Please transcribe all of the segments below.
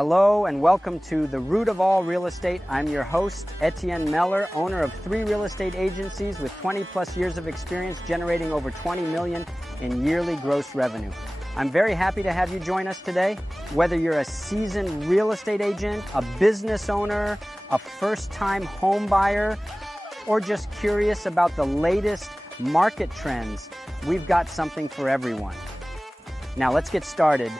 Hello and welcome to The Root of All Real Estate. I'm your host, Etienne Meller, owner of 3 real estate agencies with 20 plus years of experience generating over 20 million in yearly gross revenue. I'm very happy to have you join us today. Whether you're a seasoned real estate agent, a business owner, a first-time home buyer, or just curious about the latest market trends, we've got something for everyone. Now let's get started.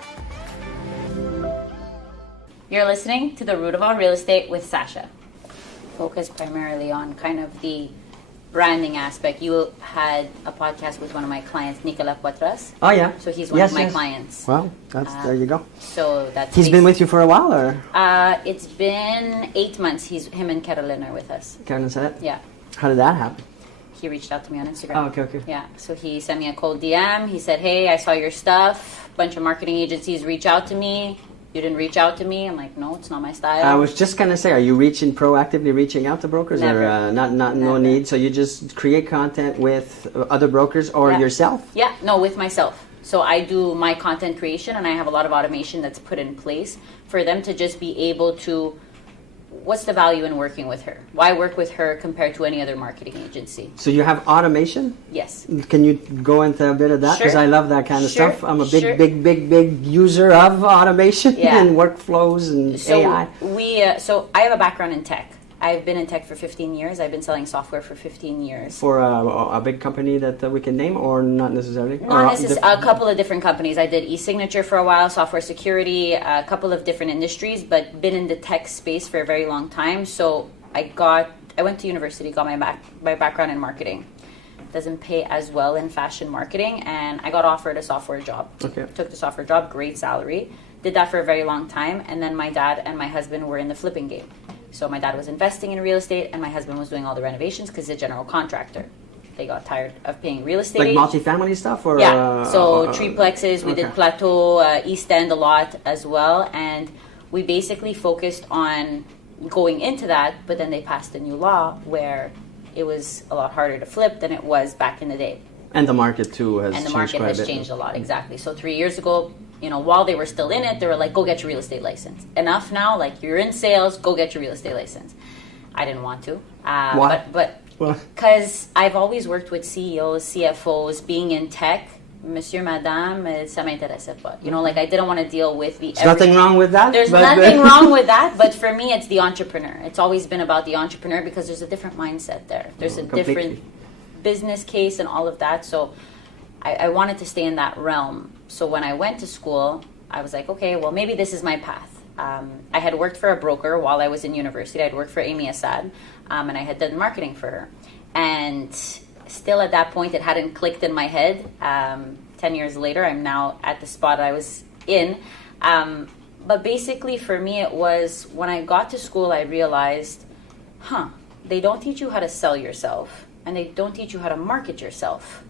You're listening to The Root of All Real Estate with Sasha. Focus primarily on kind of the branding aspect. You had a podcast with one of my clients, Nicolas Poitras. Oh yeah. So he's one of my clients. Well, there you go. So that's he's been with you for a while, or? It's been 8 months. Him and Carolyn are with us. Carolyn said it? Yeah. How did that happen? He reached out to me on Instagram. Oh, okay. Yeah. So he sent me a cold DM. He said, "Hey, I saw your stuff. A bunch of marketing agencies reach out to me. You didn't reach out to me." I'm like, "No, it's not my style." I was just gonna say, are you proactively reaching out to brokers? Never. Or no need? So you just create content with other brokers or yourself? Yeah, no, with myself. So I do my content creation, and I have a lot of automation that's put in place for them to just be able to. What's the value in working with her? Why work with her compared to any other marketing agency? So you have automation? Yes. Can you go into a bit of that? Because I love that kind of stuff. I'm a big user of automation and workflows and AI. So I have a background in tech. I've been in tech for 15 years. I've been selling software for 15 years. For a big company that we can name, or not necessarily? Not necessarily. A couple of different companies. I did e-signature for a while, software security, a couple of different industries, but been in the tech space for a very long time. So I went to university, got my background in marketing. Doesn't pay as well in fashion marketing, and I got offered a software job. Okay. Took the software job, great salary. Did that for a very long time, and then my dad and my husband were in the flipping game. So my dad was investing in real estate, and my husband was doing all the renovations because he's a general contractor. They got tired of paying real estate. Like multifamily stuff? Or, so triplexes, we did Plateau, East End a lot as well, and we basically focused on going into that, but then they passed a new law where it was a lot harder to flip than it was back in the day. And the market too has changed. And the market has changed a lot, exactly. So 3 years ago, while they were still in it, they were like, go get your real estate license. Enough now, like you're in sales, go get your real estate license. I didn't want to. Why? But because I've always worked with CEOs, CFOs, being in tech, monsieur, madame, ça m'intéressait pas. I didn't want to deal with the... There's nothing wrong with that? There's nothing wrong with that, but for me, it's the entrepreneur. It's always been about the entrepreneur because there's a different mindset there. There's a different business case and all of that, so I wanted to stay in that realm. So when I went to school, I was like, okay, well, maybe this is my path. I had worked for a broker while I was in university. I'd worked for Amy Assad, and I had done marketing for her. And still at that point, it hadn't clicked in my head. 10 years later, I'm now at the spot I was in. But basically, for me, it was when I got to school, I realized, they don't teach you how to sell yourself, and they don't teach you how to market yourself,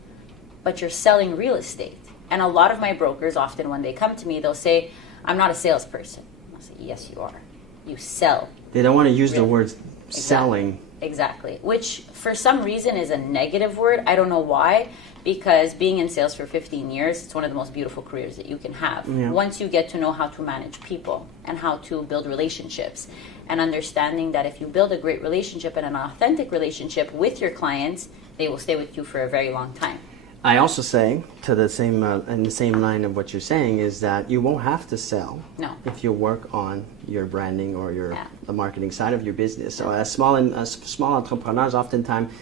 but you're selling real estate. And a lot of my brokers, often when they come to me, they'll say, I'm not a salesperson. I'll say, yes, you are. You sell. They don't want to use the word selling. Exactly. Which, for some reason, is a negative word. I don't know why. Because being in sales for 15 years, it's one of the most beautiful careers that you can have. Yeah. Once you get to know how to manage people and how to build relationships, and understanding that if you build a great relationship and an authentic relationship with your clients, they will stay with you for a very long time. I also say, to the same in the same line of what you're saying, is that you won't have to sell if you work on your branding or the marketing side of your business. So as small entrepreneurs, oftentimes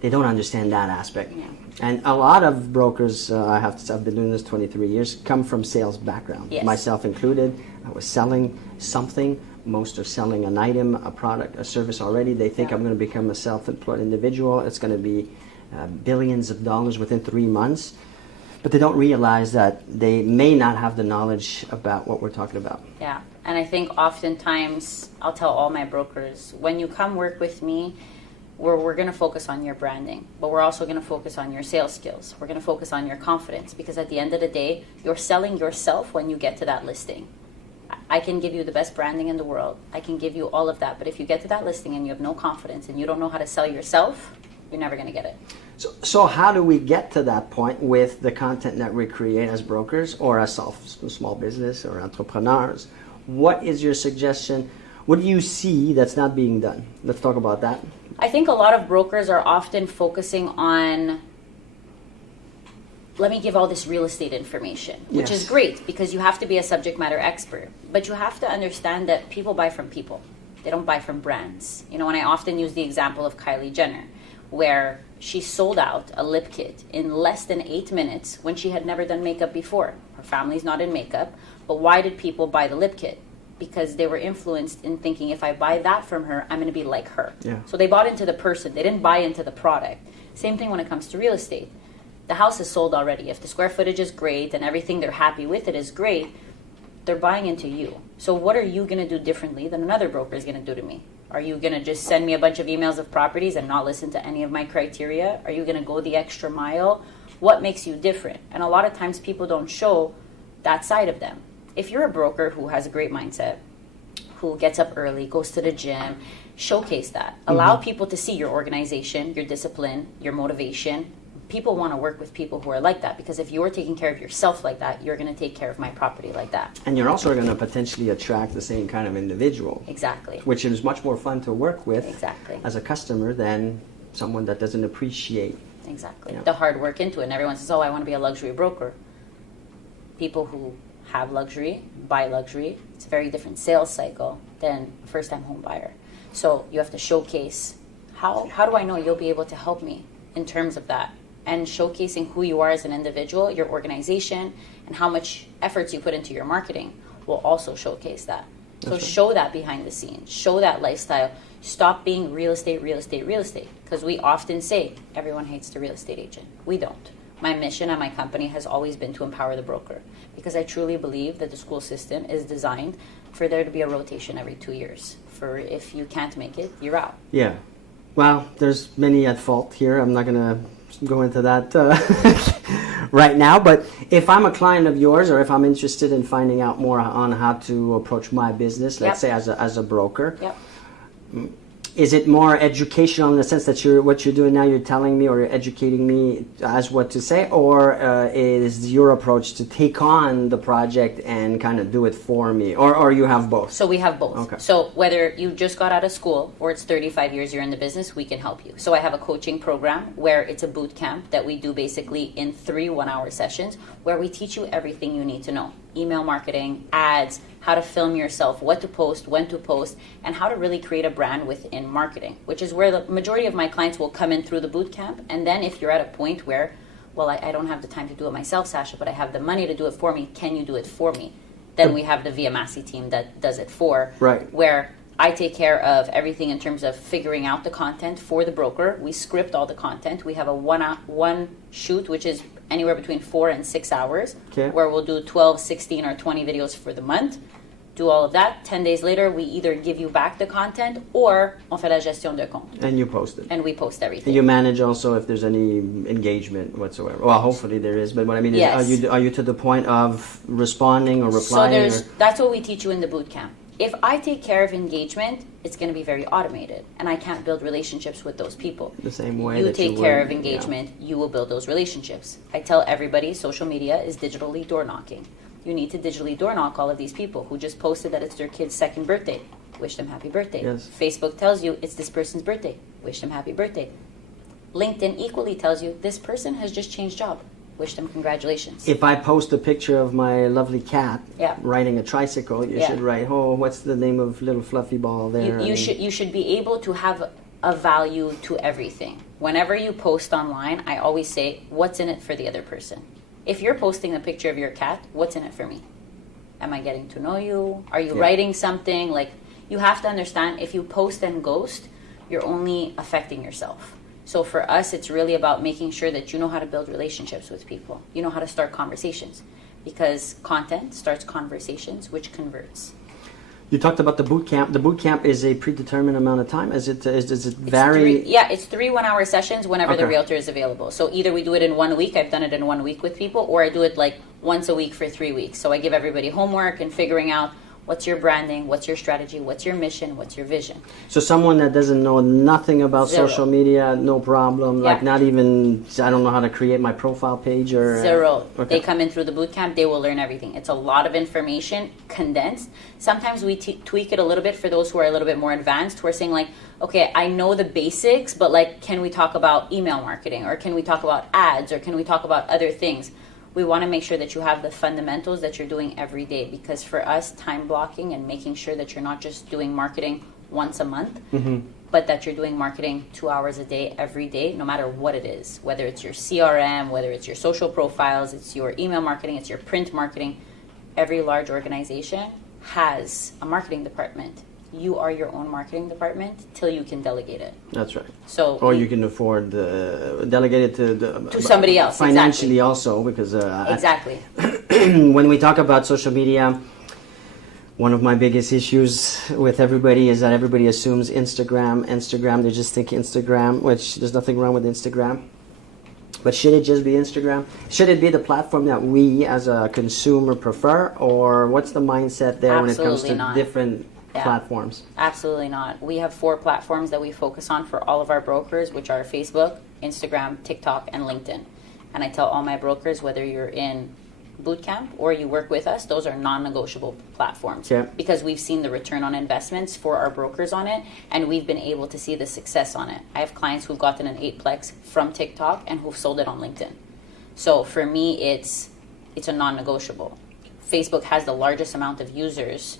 they don't understand that aspect. Yeah. And a lot of brokers, I've been doing this 23 years, come from sales background, myself included. I was selling something. Most are selling an item, a product, a service already. They think I'm going to become a self-employed individual. It's going to be billions of dollars within 3 months, but they don't realize that they may not have the knowledge about what we're talking about. Yeah, and I think oftentimes I'll tell all my brokers, when you come work with me, we're going to focus on your branding, but we're also going to focus on your sales skills. We're going to focus on your confidence, because at the end of the day, you're selling yourself when you get to that listing. I can give you the best branding in the world. I can give you all of that, but if you get to that listing and you have no confidence and you don't know how to sell yourself, you're never going to get it. So how do we get to that point with the content that we create as brokers or as small business or entrepreneurs? what is your suggestion? What do you see that's not being done? Let's talk about that. I think a lot of brokers are often focusing on, let me give all this real estate information, which is great because you have to be a subject matter expert. But you have to understand that people buy from people. They don't buy from brands. You know, and I often use the example of Kylie Jenner, where she sold out a lip kit in less than 8 minutes when she had never done makeup before. Her family's not in makeup, but why did people buy the lip kit? Because they were influenced in thinking, if I buy that from her, I'm going to be like her. Yeah. So they bought into the person. They didn't buy into the product. Same thing when it comes to real estate. The house is sold already. If the square footage is great and everything they're happy with it is great, they're buying into you. So what are you going to do differently than another broker is going to do to me? Are you going to just send me a bunch of emails of properties and not listen to any of my criteria? Are you going to go the extra mile? What makes you different? And a lot of times people don't show that side of them. If you're a broker who has a great mindset, who gets up early, goes to the gym, showcase that. Allow people to see your organization, your discipline, your motivation. People want to work with people who are like that, because if you're taking care of yourself like that, you're going to take care of my property like that. And you're also going to potentially attract the same kind of individual. Exactly. Which is much more fun to work with as a customer than someone that doesn't appreciate. Exactly. The hard work into it. And everyone says, oh, I want to be a luxury broker. People who have luxury, buy luxury, it's a very different sales cycle than a first-time home buyer. So you have to showcase, how do I know you'll be able to help me in terms of that? And showcasing who you are as an individual, your organization, and how much efforts you put into your marketing will also showcase that. So show that behind the scenes. Show that lifestyle. Stop being real estate, real estate, real estate. Because we often say, everyone hates the real estate agent. We don't. My mission at my company has always been to empower the broker, because I truly believe that the school system is designed for there to be a rotation every 2 years. For if you can't make it, you're out. Yeah. Well, there's many at fault here. I'm not going to go into that right now, but if I'm a client of yours, or if I'm interested in finding out more on how to approach my business, let's say as a broker, is it more educational in the sense that what you're doing now, you're telling me or you're educating me as what to say, or is your approach to take on the project and kind of do it for me, or you have both? So we have both. Okay. So whether you just got out of school or it's 35 years you're in the business, we can help you. So I have a coaching program where it's a boot camp that we do basically in 3 one-hour sessions where we teach you everything you need to know. Email marketing, ads, how to film yourself, what to post, when to post, and how to really create a brand within marketing, which is where the majority of my clients will come in through the boot camp. And then if you're at a point where, well, I don't have the time to do it myself, Sasha, but I have the money to do it for me, can you do it for me? Then we have the Via Massey team that does it where I take care of everything in terms of figuring out the content for the broker. We script all the content. We have a one shoot, which is anywhere between 4 and 6 hours, where we'll do 12, 16, or 20 videos for the month. Do all of that. 10 days later, we either give you back the content or on fait la gestion de compte. And you post it. And we post everything. And you manage also if there's any engagement whatsoever. Well, hopefully there is, but what I mean is, are you to the point of responding or replying? So that's what we teach you in the boot camp. If I take care of engagement, it's going to be very automated, and I can't build relationships with those people. The same way you take care of engagement, you will build those relationships. I tell everybody social media is digitally door knocking. You need to digitally door knock all of these people who just posted that it's their kid's 2nd birthday. Wish them happy birthday. Yes. Facebook tells you it's this person's birthday. Wish them happy birthday. LinkedIn equally tells you this person has just changed job. Wish them congratulations. If I post a picture of my lovely cat riding a tricycle, you should write, oh, what's the name of little fluffy ball there? You should be able to have a value to everything. Whenever you post online, I always say, what's in it for the other person? If you're posting a picture of your cat, what's in it for me? Am I getting to know you? Are you writing something? Like, you have to understand, if you post and ghost, you're only affecting yourself. So for us, it's really about making sure that you know how to build relationships with people. You know how to start conversations, because content starts conversations, which converts. You talked about the boot camp. The boot camp is a predetermined amount of time. Does it vary? It's 3 one-hour sessions whenever the realtor is available. So either we do it in 1 week. I've done it in 1 week with people, or I do it like once a week for 3 weeks. So I give everybody homework and figuring out What's your branding? What's your strategy? What's your mission? What's your vision? So someone that doesn't know nothing about Zero. social media, no problem. Yeah. Like not even, I don't know how to create my profile page or... Zero. Okay. They come in through the boot camp, they will learn everything. It's a lot of information condensed. Sometimes we tweak it a little bit for those who are a little bit more advanced. We're saying like, okay, I know the basics, but like, can we talk about email marketing, or can we talk about ads, or can we talk about other things? We want to make sure that you have the fundamentals that you're doing every day, because for us, time blocking and making sure that you're not just doing marketing once a month, but that you're doing marketing 2 hours a day, every day, no matter what it is, whether it's your CRM, whether it's your social profiles, it's your email marketing, it's your print marketing. Every large organization has a marketing department. You are your own marketing department till you can delegate it. That's right. So, or you can afford delegate it to somebody else financially, exactly. also, because exactly. When we talk about social media, one of my biggest issues with everybody is that everybody assumes Instagram. They just think Instagram, which there's nothing wrong with Instagram. But should it just be Instagram? Should it be the platform that we as a consumer prefer, or what's the mindset there when it comes to different platforms? Absolutely not. We have 4 platforms that we focus on for all of our brokers, which are Facebook, Instagram, TikTok, and LinkedIn. And I tell all my brokers, whether you're in bootcamp or you work with us, those are non-negotiable platforms, because we've seen the return on investments for our brokers on it, and we've been able to see the success on it. I have clients who've gotten an 8plex from TikTok and who've sold it on LinkedIn. So for me, it's a non-negotiable. Facebook has the largest amount of users.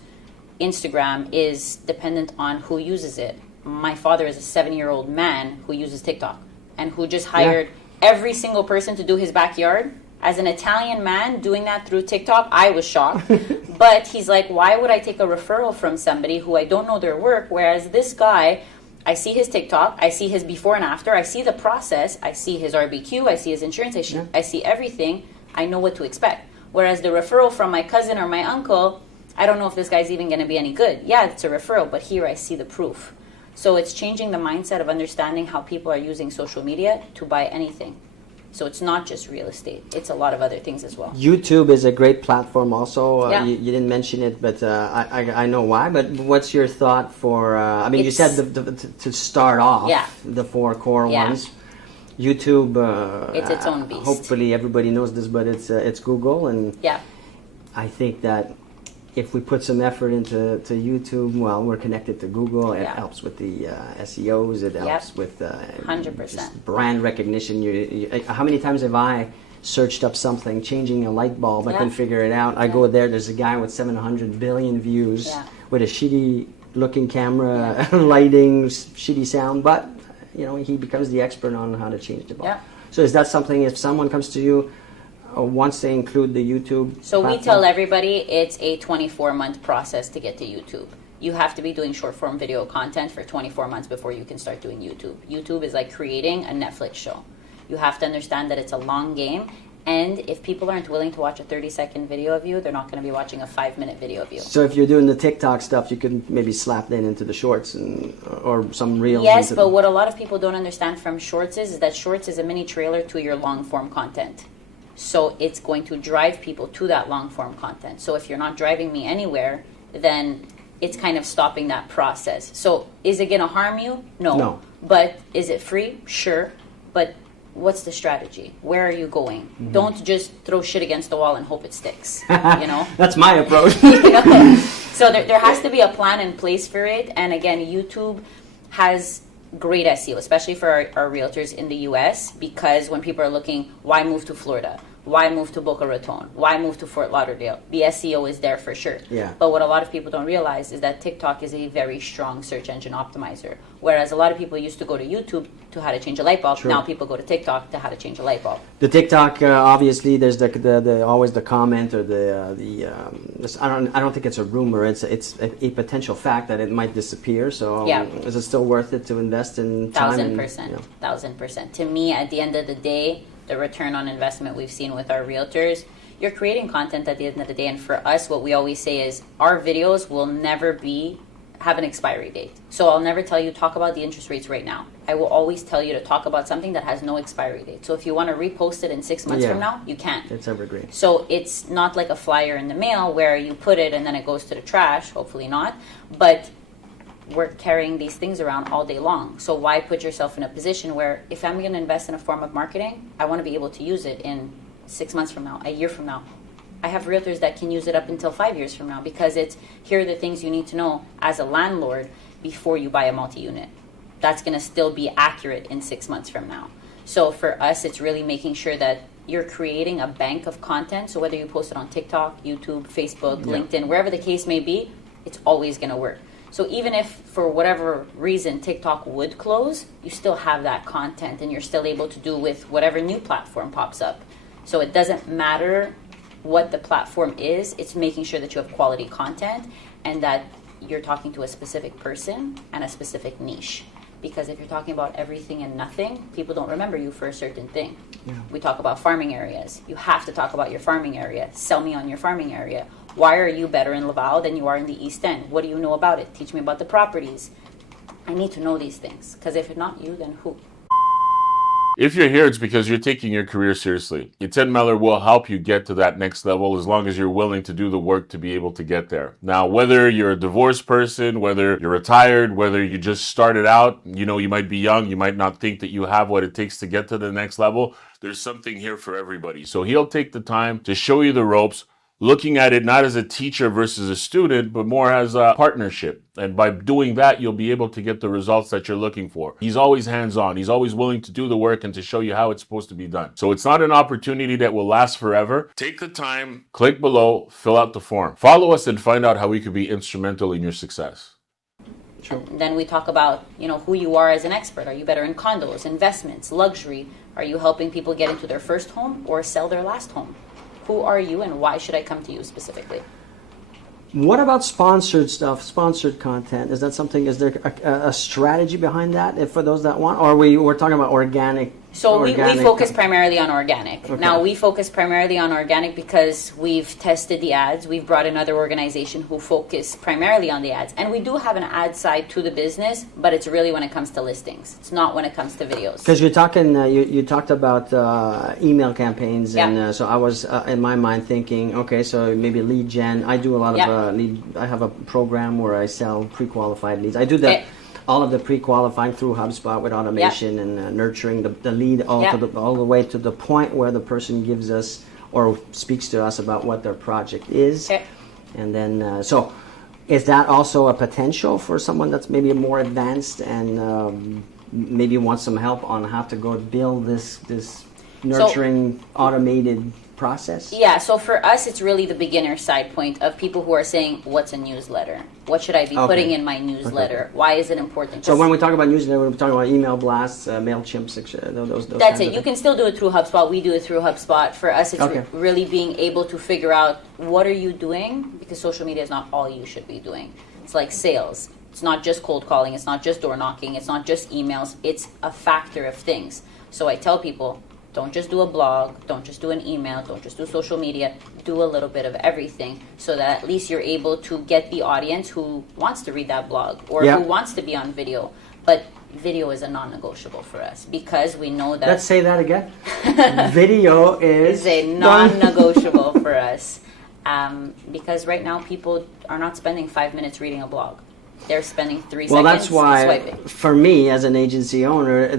Instagram is dependent on who uses it. My father is a 70-year-old man who uses TikTok and who just hired every single person to do his backyard. As an Italian man doing that through TikTok, I was shocked. But he's like, why would I take a referral from somebody who I don't know their work? Whereas this guy, I see his TikTok, I see his before and after, I see the process, I see his RBQ, I see his insurance, I see everything. I know what to expect. Whereas the referral from my cousin or my uncle, I don't know if this guy's even going to be any good. Yeah, it's a referral, but here I see the proof. So it's changing the mindset of understanding how people are using social media to buy anything. So it's not just real estate. It's a lot of other things as well. YouTube is a great platform also. You didn't mention it, but I know why. But what's your thought for, you said to start off the 4 core ones. YouTube, it's its own beast. Hopefully everybody knows this, but it's Google. And I think that if we put some effort into YouTube, well, we're connected to Google. It helps with the SEOs. It helps with 100% just brand recognition. How many times have I searched up something, changing a light bulb? I couldn't figure it out. I go there. There's a guy with 700 billion views with a shitty looking camera, lighting, shitty sound, but he becomes the expert on how to change the bulb. So is that something, if someone comes to you, once they include the YouTube platform? We tell everybody it's a 24-month process to get to YouTube. You have to be doing short-form video content for 24 months before you can start doing YouTube. YouTube is like creating a Netflix show. You have to understand that it's a long game, and if people aren't willing to watch a 30-second video of you, they're not going to be watching a 5-minute video of you. So if you're doing the TikTok stuff, you could maybe slap that into the shorts or some reels. Yes, but what a lot of people don't understand from shorts is that shorts is a mini trailer to your long-form content. So it's going to drive people to that long-form content. So if you're not driving me anywhere, then it's kind of stopping that process. So is it going to harm you? No. But is it free? Sure. But what's the strategy? Where are you going? Mm-hmm. Don't just throw shit against the wall and hope it sticks. That's my approach. So there has to be a plan in place for it. And again, YouTube has great SEO, especially for our realtors in the US, because when people are looking, why move to Florida? Why move to Boca Raton? Why move to Fort Lauderdale? The SEO is there for sure. But what a lot of people don't realize is that TikTok is a very strong search engine optimizer. Whereas a lot of people used to go to YouTube to how to change a light bulb. True. Now people go to TikTok to how to change a light bulb. The TikTok, obviously, there's the always the comment or I don't think it's a rumor. It's a potential fact that it might disappear. So is it still worth it to invest in time? 1,000%. 1,000%. To me, at the end of the day, the return on investment we've seen with our realtors, you're creating content at the end of the day. And for us, what we always say is our videos will never be have an expiry date. So I'll never tell you talk about the interest rates right now. I will always tell you to talk about something that has no expiry date. So if you want to repost it in 6 months from now, you can't. It's evergreen. So it's not like a flyer in the mail where you put it and then it goes to the trash, hopefully not. But we're carrying these things around all day long. So why put yourself in a position where if I'm going to invest in a form of marketing, I want to be able to use it in 6 months from now, a year from now. I have realtors that can use it up until 5 years from now because it's here are the things you need to know as a landlord before you buy a multi-unit. That's going to still be accurate in 6 months from now. So for us, it's really making sure that you're creating a bank of content. So whether you post it on TikTok, YouTube, Facebook, LinkedIn, wherever the case may be, it's always going to work. So even if for whatever reason TikTok would close, you still have that content and you're still able to do with whatever new platform pops up. So it doesn't matter what the platform is, it's making sure that you have quality content and that you're talking to a specific person and a specific niche. Because if you're talking about everything and nothing, people don't remember you for a certain thing. Yeah. We talk about farming areas. You have to talk about your farming area. Sell me on your farming area. Why are you better in Laval than you are in the East End? What do you know about it? Teach me about the properties. I need to know these things. Because if not you, then who? If you're here, it's because you're taking your career seriously. Etienne Meller will help you get to that next level as long as you're willing to do the work to be able to get there. Now, whether you're a divorced person, whether you're retired, whether you just started out, you might be young, you might not think that you have what it takes to get to the next level, there's something here for everybody. So he'll take the time to show you the ropes, looking at it not as a teacher versus a student, but more as a partnership. And by doing that, you'll be able to get the results that you're looking for. He's always hands-on. He's always willing to do the work and to show you how it's supposed to be done. So it's not an opportunity that will last forever. Take the time, click below, fill out the form. Follow us and find out how we could be instrumental in your success. Sure. Then we talk about, who you are as an expert. Are you better in condos, investments, luxury? Are you helping people get into their first home or sell their last home? Who are you and why should I come to you specifically? What about sponsored stuff, sponsored content? Is that something, is there a strategy behind that if for those that want? Or we're talking about organic? So we focus primarily on organic. Okay. Now we focus primarily on organic because we've tested the ads. We've brought another organization who focus primarily on the ads. And we do have an ad side to the business, but it's really when it comes to listings. It's not when it comes to videos. Because you're talking, you talked about email campaigns. Yeah. And so I was in my mind thinking, okay, so maybe lead gen. I do a lot of I have a program where I sell pre-qualified leads. I do that. All of the pre-qualifying through HubSpot with automation and nurturing the lead all the way to the point where the person gives us or speaks to us about what their project is. And then, so is that also a potential for someone that's maybe more advanced and maybe wants some help on how to go build this nurturing automated process? Yeah, so for us, it's really the beginner side point of people who are saying, what's a newsletter? What should I be putting in my newsletter? Why is it important? So when we talk about newsletter, we're talking about email blasts, MailChimp, those That's it. You can still do it through HubSpot. We do it through HubSpot. For us, it's really being able to figure out what are you doing, because social media is not all you should be doing. It's like sales. It's not just cold calling. It's not just door knocking. It's not just emails. It's a factor of things. So I tell people, don't just do a blog, don't just do an email, don't just do social media, do a little bit of everything so that at least you're able to get the audience who wants to read that blog or who wants to be on video. But video is a non-negotiable for us because we know that... Let's say that again. Video is a non-negotiable for us because right now people are not spending 5 minutes reading a blog. They're spending 3 seconds. Well, that's why, swiping. For me, as an agency owner,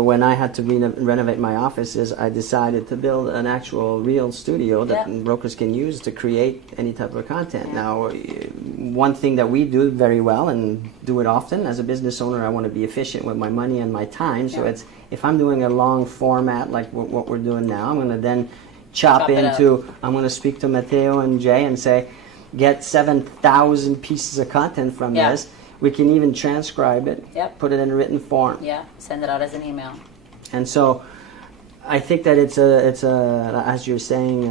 when I had to renovate my offices, I decided to build an actual real studio that brokers can use to create any type of content. Now, one thing that we do very well and do it often, as a business owner, I want to be efficient with my money and my time. So it's if I'm doing a long format like what we're doing now, I'm going to then chop into, I'm going to speak to Matteo and Jay and say, get 7,000 pieces of content from this. We can even transcribe it, put it in written form. Yeah, send it out as an email. And so I think that it's a as you're saying,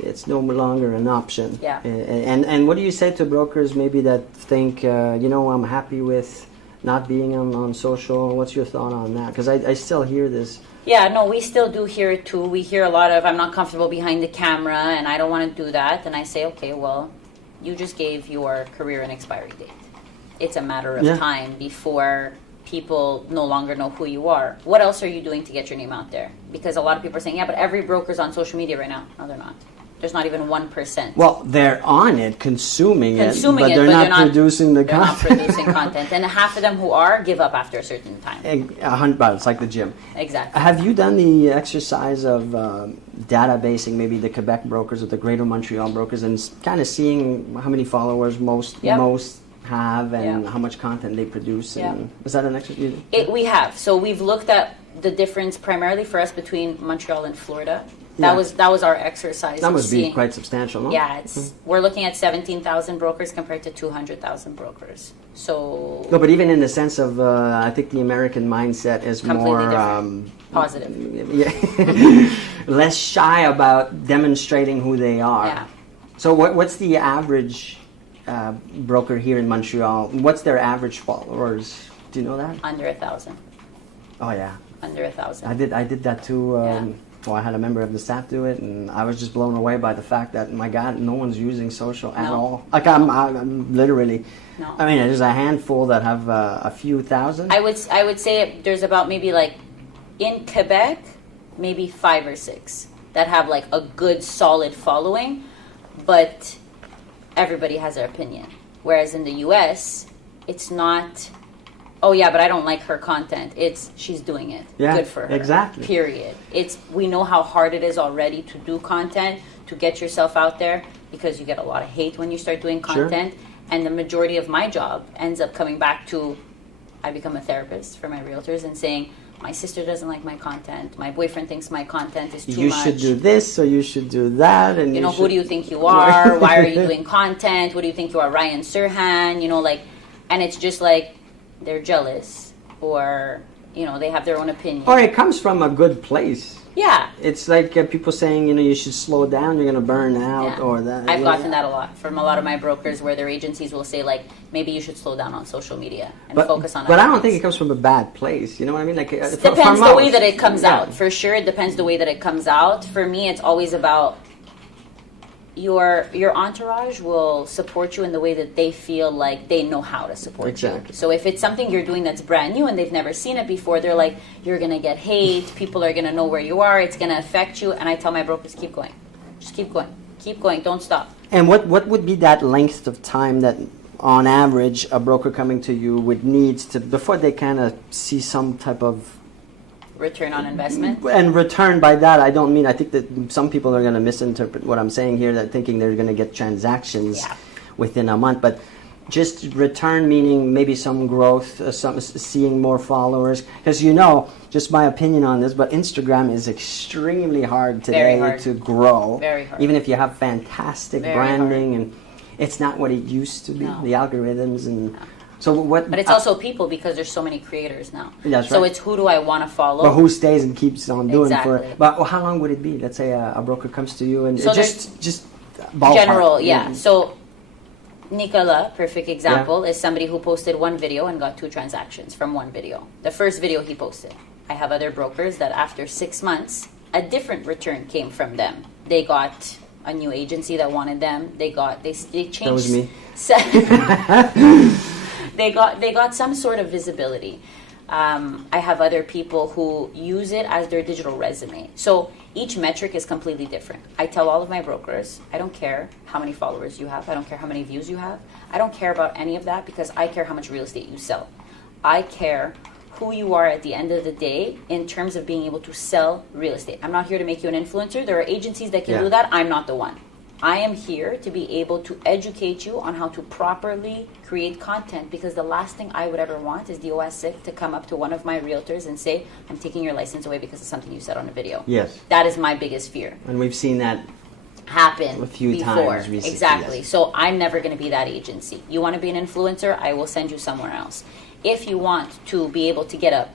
it's no longer an option. Yeah. And what do you say to brokers maybe that think, I'm happy with not being on social? What's your thought on that? Because I still hear this. Yeah, no, we still do hear it too. We hear a lot of, I'm not comfortable behind the camera and I don't want to do that. And I say, okay, well, you just gave your career an expiry date. it's a matter of time before people no longer know who you are. What else are you doing to get your name out there? Because a lot of people are saying, yeah, but every broker's on social media right now. No, they're not. There's not even 1%. Well, they're on it, consuming it, but they're not producing the content. They're not producing content. And half of them who are give up after a certain time. It's like the gym. Exactly. Have you done the exercise of databasing maybe the Quebec brokers or the Greater Montreal brokers and kind of seeing how many followers most have and how much content they produce? And is that an exercise? We have. So we've looked at the difference primarily for us between Montreal and Florida. That was our exercise. That must be quite substantial, no? Yeah, we're looking at 17,000 brokers compared to 200,000 brokers. So no, but even in the sense of, I think the American mindset is more positive, less shy about demonstrating who they are. Yeah. So what's the average broker here in Montreal? What's their average followers? Do you know that? Under 1,000. Oh yeah. Under 1,000. I did that too. Well, I had a member of the staff do it, and I was just blown away by the fact that, my God, no one's using social at all. Like, I'm literally, I mean, there's a handful that have a few thousand. I would say there's about maybe like, in Quebec, maybe 5 or 6 that have like a good solid following, but everybody has their opinion. Whereas in the US, it's not, oh yeah, but I don't like her content. It's, she's doing it. Yeah, good for her. Exactly. Period. We know how hard it is already to do content, to get yourself out there, because you get a lot of hate when you start doing content. Sure. And the majority of my job ends up coming back to, I become a therapist for my realtors and saying, my sister doesn't like my content. My boyfriend thinks my content is too much. You should do this, or you should do that. And you know, who do you think you are? Why are you doing content? What do you think you are, Ryan Serhan? You know, like, and it's just like, they're jealous, or, you know, they have their own opinion. Or it comes from a good place. Yeah. It's like people saying, you know, you should slow down, you're going to burn out, or that. I've gotten that a lot from a lot of my brokers, where their agencies will say, like, maybe you should slow down on social media and focus on. But I don't think it comes from a bad place. You know what I mean? Like, it depends the way that it comes out. For sure, it depends the way that it comes out. For me, it's always about your entourage will support you in the way that they feel like they know how to support you. So if it's something you're doing that's brand new and they've never seen it before, they're like, you're going to get hate, people are going to know where you are, it's going to affect you. And I tell my brokers, keep going. Just keep going. Keep going. Don't stop. And what would be that length of time that, on average, a broker coming to you would need to, before they kind of see some type of return on investment? And return, by that, I don't mean, I think that some people are going to misinterpret what I'm saying here, that thinking they're going to get transactions within a month. But just return meaning maybe some growth, some seeing more followers. Because, you know, just my opinion on this, but Instagram is extremely hard today to grow. Very hard. Even if you have fantastic branding, and it's not what it used to be, the algorithms and... So what? But it's also people, because there's so many creators now. That's right. So it's, who do I want to follow? But who stays and keeps on doing it for it? But how long would it be? Let's say a broker comes to you and so just ballpark. General, So Nicola, perfect example, is somebody who posted one video and got 2 transactions from one video. The first video he posted. I have other brokers that after 6 months, a different return came from them. They got a new agency that wanted them. They changed. That was me. They got some sort of visibility. I have other people who use it as their digital resume. So each metric is completely different. I tell all of my brokers, I don't care how many followers you have. I don't care how many views you have. I don't care about any of that, because I care how much real estate you sell. I care who you are at the end of the day in terms of being able to sell real estate. I'm not here to make you an influencer. There are agencies that can do that. I'm not the one. I am here to be able to educate you on how to properly create content, because the last thing I would ever want is the OSIC to come up to one of my realtors and say, I'm taking your license away because of something you said on a video. Yes. That is my biggest fear. And we've seen that happen a few times recently. Exactly. Yes. So I'm never going to be that agency. You want to be an influencer, I will send you somewhere else. If you want to be able to get a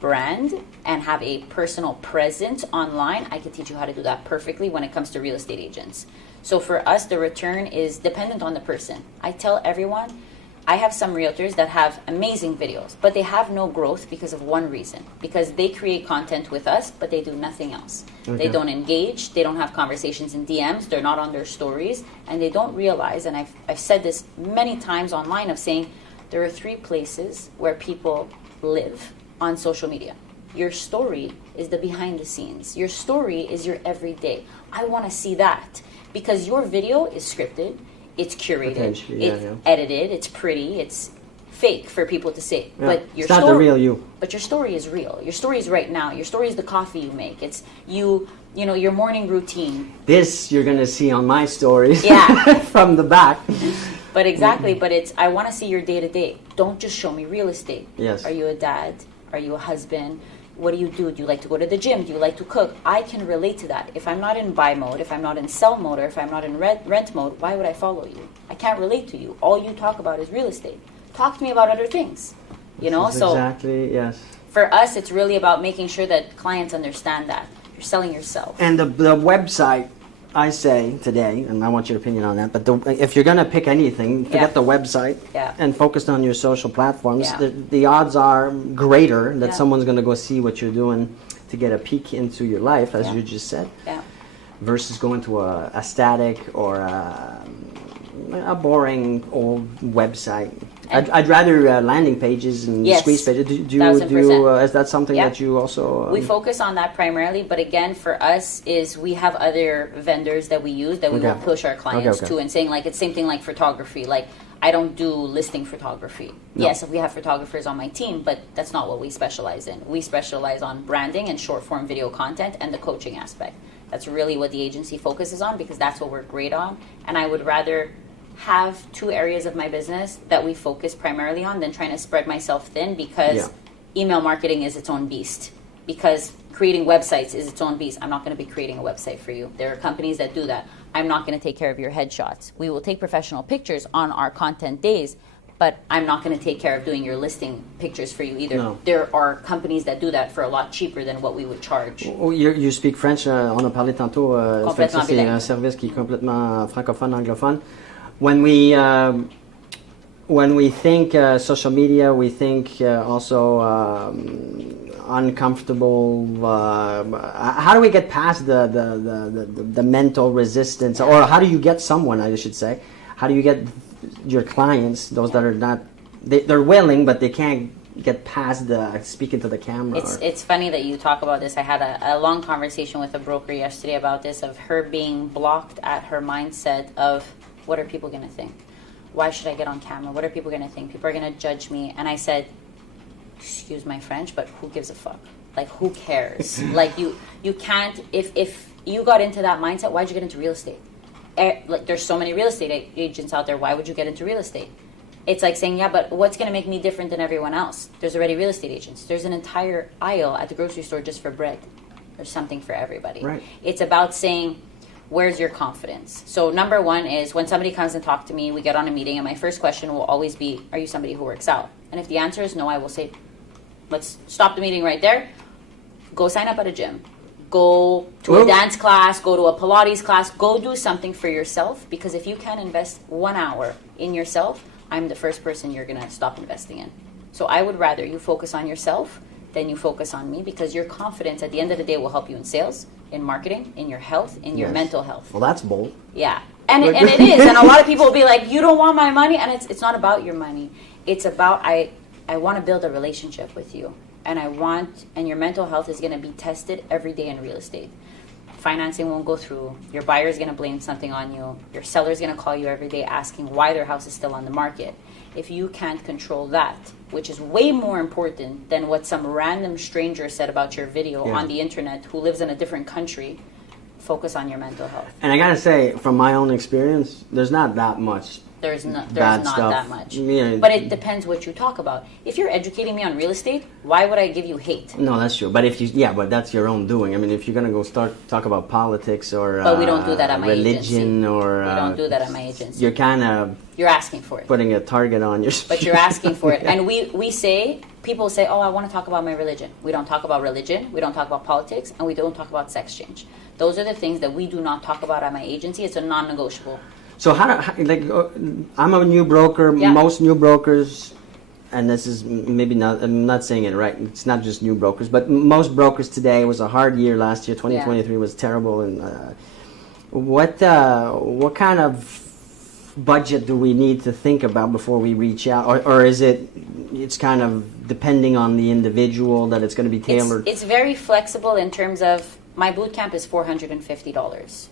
brand and have a personal presence online, I can teach you how to do that perfectly when it comes to real estate agents. So for us, the return is dependent on the person. I tell everyone, I have some realtors that have amazing videos, but they have no growth because of one reason. Because they create content with us, but they do nothing else. Okay. They don't engage, they don't have conversations in DMs, they're not on their stories, and they don't realize, and I've said this many times online, of saying, there are 3 places where people live on social media. Your story is the behind the scenes. Your story is your everyday. I want to see that because your video is scripted, it's curated, it's edited, it's pretty, it's fake for people to see. Yeah. But your it's not the real you. But your story is real. Your story is right now. Your story is the coffee you make. It's you know, your morning routine. This you're going to see on my stories yeah. from the back. But exactly, but it's, I want to see your day-to-day. Don't just show me real estate. Yes. Are you a dad? Are you a husband? What do you do? Do you like to go to the gym? Do you like to cook? I can relate to that. If I'm not in buy mode, if I'm not in sell mode, or if I'm not in rent mode, why would I follow you? I can't relate to you. All you talk about is real estate. Talk to me about other things. You know, so exactly, yes. For us, it's really about making sure that clients understand that. You're selling yourself. And the website, I say today, and I want your opinion on that, but if you're going to pick anything, forget the website and focus on your social platforms. The odds are greater that someone's going to go see what you're doing to get a peek into your life, as you just said, versus going to a static or a boring old website. I'd rather landing pages and squeeze pages. Is that something that you also... we focus on that primarily, but again, for us, is we have other vendors that we use that we will push our clients to, and saying, like, it's same thing like photography. Like, I don't do listing photography. No. Yes, we have photographers on my team, but that's not what we specialize in. We specialize on branding and short-form video content and the coaching aspect. That's really what the agency focuses on, because that's what we're great on, and I would rather have 2 areas of my business that we focus primarily on than trying to spread myself thin, because email marketing is its own beast, because creating websites is its own beast. I'm not going to be creating a website for you. There are companies that do that. I'm not going to take care of your headshots. We will take professional pictures on our content days, but I'm not going to take care of doing your listing pictures for you either. No. There are companies that do that for a lot cheaper than what we would charge. You speak French, on a parlé tantôt. C'est un service qui est complètement francophone, anglophone. When we think social media, we think also uncomfortable. How do we get past the mental resistance, or how do you get someone? I should say, how do you get your clients, those that are not, they're willing, but they can't get past the speaking to the camera? It's funny that you talk about this. I had a long conversation with a broker yesterday about this, of her being blocked at her mindset of, what are people going to think? Why should I get on camera? What are people going to think? People are going to judge me. And I said, excuse my French, but who gives a fuck? Like, who cares? Like, you can't, if you got into that mindset, why'd you get into real estate? Like, there's so many real estate agents out there. Why would you get into real estate? It's like saying, yeah, but what's going to make me different than everyone else? There's already real estate agents. There's an entire aisle at the grocery store just for bread. There's something for everybody. Right. It's about saying, where's your confidence? So number one is, when somebody comes and talks to me, we get on a meeting, and my first question will always be, are you somebody who works out? And if the answer is no, I will say, let's stop the meeting right there. Go sign up at a gym. Go to a dance class. Go to a Pilates class. Go do something for yourself, because if you can't invest 1 hour in yourself, I'm the first person you're going to stop investing in. So I would rather you focus on yourself than you focus on me, because your confidence at the end of the day will help you in sales, in marketing, in your health, in your mental health. Well, that's bold. Yeah. And it is. And a lot of people will be like, you don't want my money. And it's not about your money. It's about, I want to build a relationship with you. And your mental health is going to be tested every day in real estate. Financing won't go through. Your buyer is going to blame something on you. Your seller is going to call you every day asking why their house is still on the market. If you can't control that, which is way more important than what some random stranger said about your video on the internet who lives in a different country, focus on your mental health. And I gotta say, from my own experience, there's not that much. There's not that much. Yeah. But it depends what you talk about. If you're educating me on real estate, why would I give you hate? No, that's true. But but that's your own doing. I mean, if you're gonna go talk about politics or but we don't do that at my religion agency. Or we don't do that at my agency. You're kind of asking for it. Putting a target on your. But you're asking for it, and people say, oh, I want to talk about my religion. We don't talk about religion. We don't talk about politics, and we don't talk about sex change. Those are the things that we do not talk about at my agency. It's a non-negotiable. So I'm a new broker. Yeah. Most new brokers, and this is maybe not, I'm not saying it right. It's not just new brokers, but most brokers today, it was a hard year last year. 2023 was terrible. And what kind of budget do we need to think about before we reach out, or is it's kind of depending on the individual that it's going to be tailored? It's very flexible in terms of my boot camp is $450.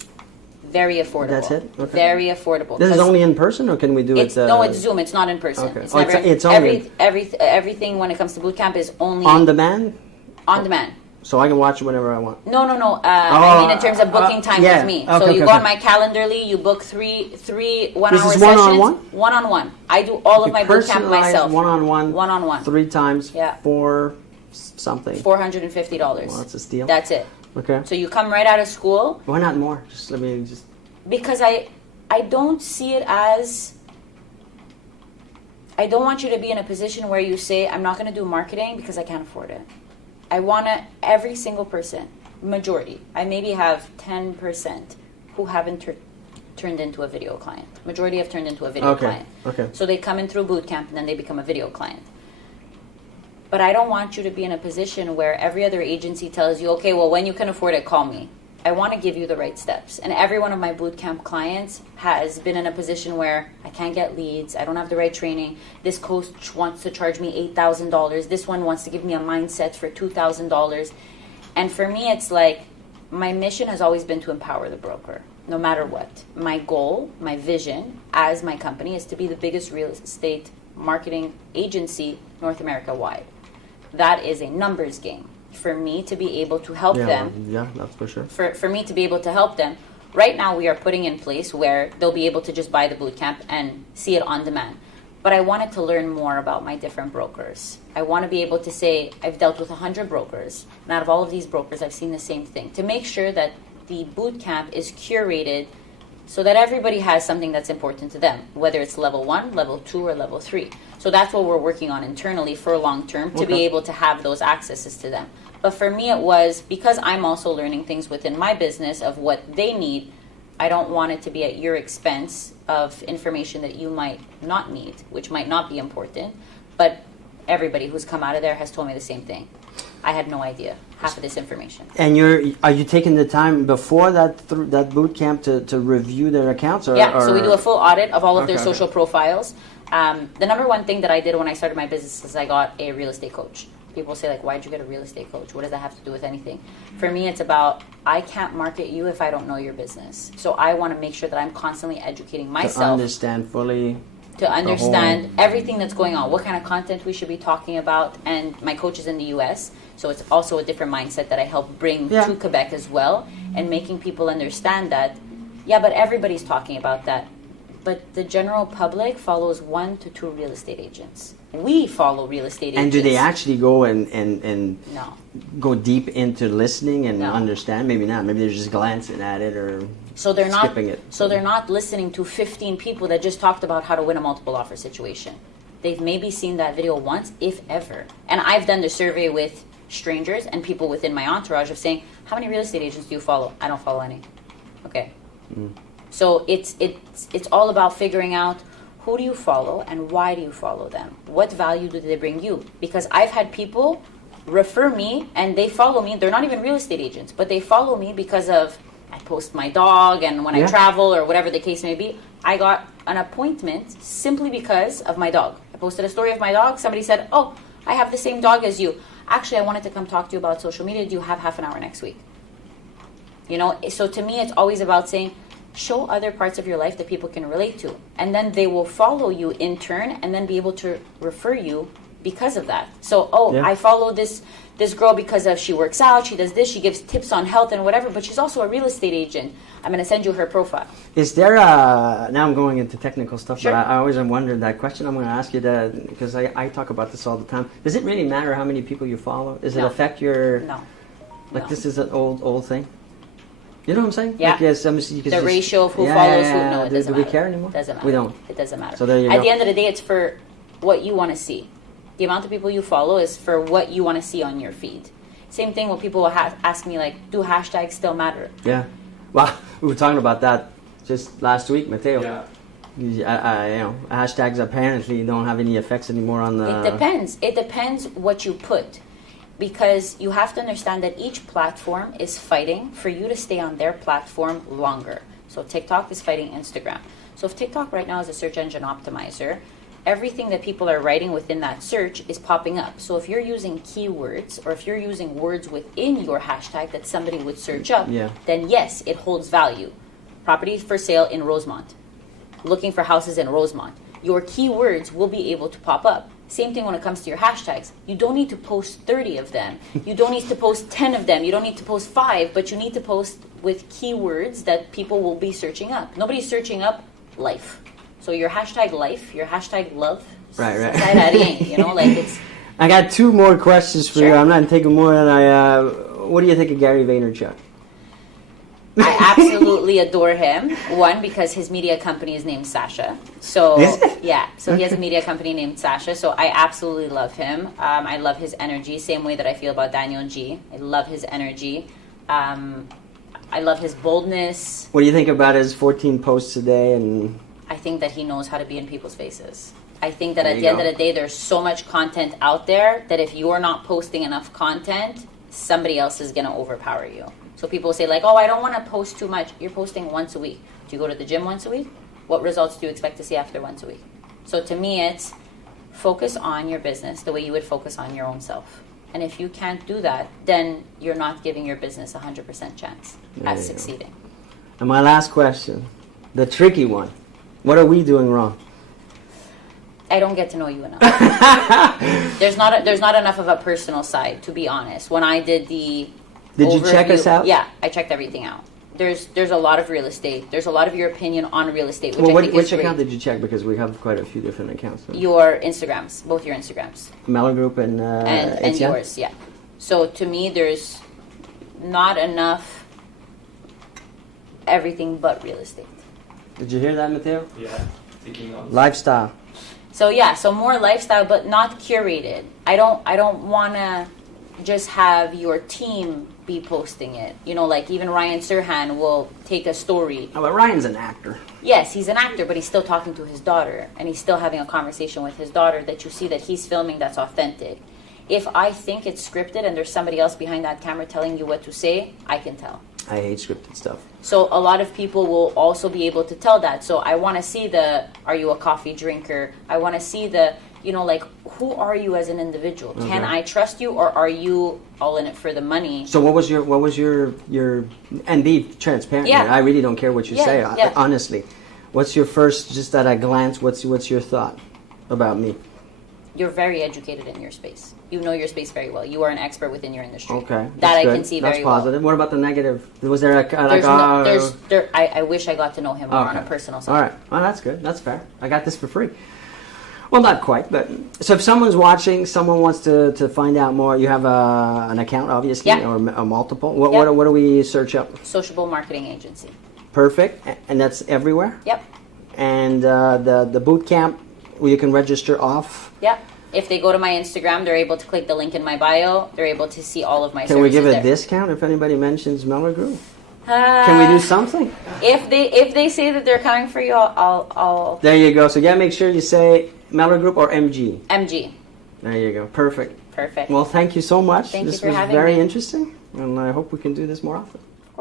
Very affordable. That's it? Okay. Very affordable. This is only in person, or can we do it? No, it's Zoom. It's not in person. Okay. It's only everything when it comes to boot camp is only on demand. On demand. So I can watch it whenever I want. No. I mean in terms of booking time with me. Okay, so you go on my Calendarly, you book three 1-hour sessions. One-on-one? One-on-one. I do all of my boot camp myself. One-on-one. One-on-one. 3 times for something. $450. Well, that's a steal. That's it. Okay. So you come right out of school. Why not more? Because I don't see it as. I don't want you to be in a position where you say, I'm not going to do marketing because I can't afford it. I want every single person, majority. I maybe have 10% who haven't turned into a video client. Majority have turned into a video client. Okay. So they come in through boot camp and then they become a video client. But I don't want you to be in a position where every other agency tells you, okay, well, when you can afford it, call me. I want to give you the right steps. And every one of my boot camp clients has been in a position where I can't get leads, I don't have the right training, this coach wants to charge me $8,000, this one wants to give me a mindset for $2,000. And for me, it's like, my mission has always been to empower the broker, no matter what. My goal, my vision as my company is to be the biggest real estate marketing agency North America wide. That is a numbers game. For me to be able to help them. Yeah, that's for sure. For me to be able to help them, right now we are putting in place where they'll be able to just buy the boot camp and see it on demand. But I wanted to learn more about my different brokers. I want to be able to say, I've dealt with 100 brokers, and out of all of these brokers, I've seen the same thing. To make sure that the boot camp is curated so that everybody has something that's important to them, whether it's level 1, level 2, or level 3. So that's what we're working on internally for long term, to be able to have those accesses to them. But for me, it was because I'm also learning things within my business of what they need. I don't want it to be at your expense of information that you might not need, which might not be important. But everybody who's come out of there has told me the same thing. I had no idea half of this information. And are you taking the time before that boot camp to review their accounts? So we do a full audit of all of their social profiles. The number one thing that I did when I started my business is I got a real estate coach. People say, like, why'd you get a real estate coach? What does that have to do with anything? For me, it's about, I can't market you if I don't know your business. So I want to make sure that I'm constantly educating myself. To understand fully. To understand everything that's going on, what kind of content we should be talking about. And my coach is in the U.S., so it's also a different mindset that I help bring to Quebec as well, and making people understand that, but everybody's talking about that. But the general public follows 1 to 2 real estate agents. We follow real estate agents. And do they actually go and no. go deep into listening and understand? Maybe not. Maybe they're just glancing at it or skipping it. So they're not listening to 15 people that just talked about how to win a multiple offer situation. They've maybe seen that video once, if ever. And I've done the survey with strangers and people within my entourage of saying, how many real estate agents do you follow? I don't follow any. Okay. So it's all about figuring out who do you follow and why do you follow them? What value do they bring you? Because I've had people refer me and they follow me. They're not even real estate agents, but they follow me because of I post my dog, and when I travel or whatever the case may be, I got an appointment simply because of my dog. I posted a story of my dog. Somebody said, oh, I have the same dog as you. Actually, I wanted to come talk to you about social media. Do you have half an hour next week? You know, so to me, it's always about saying, show other parts of your life that people can relate to. And then they will follow you in turn and then be able to refer you because of that. So, I follow this girl because of she works out, she does this, she gives tips on health and whatever, but she's also a real estate agent. I'm going to send you her profile. Is there now I'm going into technical stuff, sure. But I always wondered that question. I'm going to ask you that because I talk about this all the time. Does it really matter how many people you follow? Does it affect your... No. This is an old thing? You know what I'm saying? Yeah. Like, the ratio of who follows who. No, it doesn't matter. Do we care anymore? It doesn't matter. We don't. It doesn't matter. So there you At go. the end of the day, it's for what you want to see. The amount of people you follow is for what you want to see on your feed. Same thing when people will ask me, like, do hashtags still matter? Yeah. Well, we were talking about that just last week, Mateo. Yeah. Hashtags apparently don't have any effects anymore on the... It depends. It depends what you put. Because you have to understand that each platform is fighting for you to stay on their platform longer. So TikTok is fighting Instagram. So if TikTok right now is a search engine optimizer, everything that people are writing within that search is popping up. So if you're using keywords or if you're using words within your hashtag that somebody would search up, then yes, it holds value. Property for sale in Rosemont. Looking for houses in Rosemont. Your keywords will be able to pop up. Same thing when it comes to your hashtags. You don't need to post 30 of them. You don't need to post 10 of them. You don't need to post 5, but you need to post with keywords that people will be searching up. Nobody's searching up life. So your hashtag life, your hashtag love. Right. You know, like it's... I got 2 more questions for you. I'm not taking more than I... what do you think of Gary Vaynerchuk? I absolutely adore him. One, because his media company is named Sasha. So yeah, so he has a media company named Sasha. So I absolutely love him. I love his energy, same way that I feel about Daniel G. I love his energy. I love his boldness. What do you think about his 14 posts a day? And I think that he knows how to be in people's faces. I think that at the end of the day, there's so much content out there that if you're not posting enough content, somebody else is going to overpower you. So people say like, oh, I don't want to post too much. You're posting once a week. Do you go to the gym once a week? What results do you expect to see after once a week? So to me, it's focus on your business the way you would focus on your own self. And if you can't do that, then you're not giving your business 100% chance at succeeding. And my last question, the tricky one. What are we doing wrong? I don't get to know you enough. There's not enough of a personal side, to be honest. When I did the Did you check us out? Yeah, I checked everything out. There's a lot of real estate. There's a lot of your opinion on real estate, which I think which is great. account did you check? Because we have quite a few different accounts. Your Instagrams, both your Instagrams. Mellow Group and yours, yeah. So to me, there's not enough everything but real estate. Did you hear that, Mateo? Yeah, thinking of Lifestyle. So yeah, so more lifestyle, but not curated. I don't want to just have your team be posting it. You know, like even Ryan Serhan will take a story. Oh, but Ryan's an actor. Yes, he's an actor, but he's still talking to his daughter, and he's still having a conversation with his daughter that you see that he's filming that's authentic. If I think it's scripted and there's somebody else behind that camera telling you what to say, I can tell. I hate scripted stuff. So a lot of people will also be able to tell that. So I want to see are you a coffee drinker? I want to see like, who are you as an individual? Okay. Can I trust you, or are you all in it for the money? So what was your and be transparent. Yeah. Here. I really don't care what you say. Yeah. Honestly, what's your first, just at a glance? What's your thought about me? You're very educated in your space. You know your space very well. You are an expert within your industry. Okay, that I good. can see very well. That's positive. What about the negative? Was there I wish I got to know him more on a personal side. All right. Well, that's good. That's fair. I got this for free. Well, not quite, but so if someone's watching, someone wants to find out more, you have an account, obviously, or a multiple. What do we search up? Sociable Marketing Agency. Perfect, and that's everywhere. Yep. And the boot camp, where you can register off. Yep. If they go to my Instagram, they're able to click the link in my bio. They're able to see all of my services. Can we give a discount if anybody mentions Mellow Group? Can we do something? If they say that they're coming for you, I'll. There you go. So you gotta make sure you say Mellow Group or MG. MG. There you go. Perfect. Perfect. Well, thank you so much. Thank you for having me. This was very interesting, and I hope we can do this more often.